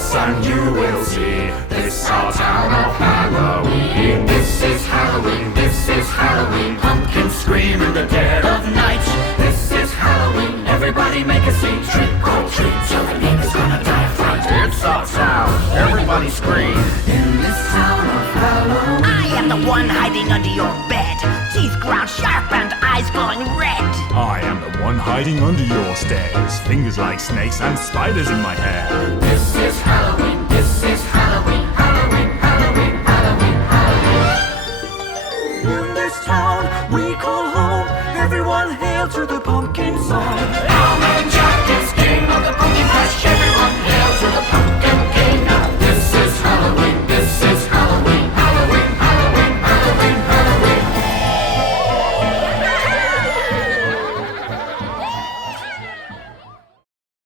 us and you will see. This our town of Halloween. This is Halloween, this is Halloween. Pumpkins scream in the dead of night. This is Halloween, everybody make a scene. Trick or treat, till the neighbor's gonna die of fright. It's our town, everybody scream. In this town of Halloween, I am the one hiding under your bed, teeth ground sharp and eyes glowing red. I am the one hiding under your stairs, fingers like snakes and spiders in my hair. this is Halloween, this is Halloween. Halloween, Halloween, Halloween, Halloween. In this town we call home, everyone hail to the pumpkin song. Almond Jack is king of the pumpkin patch.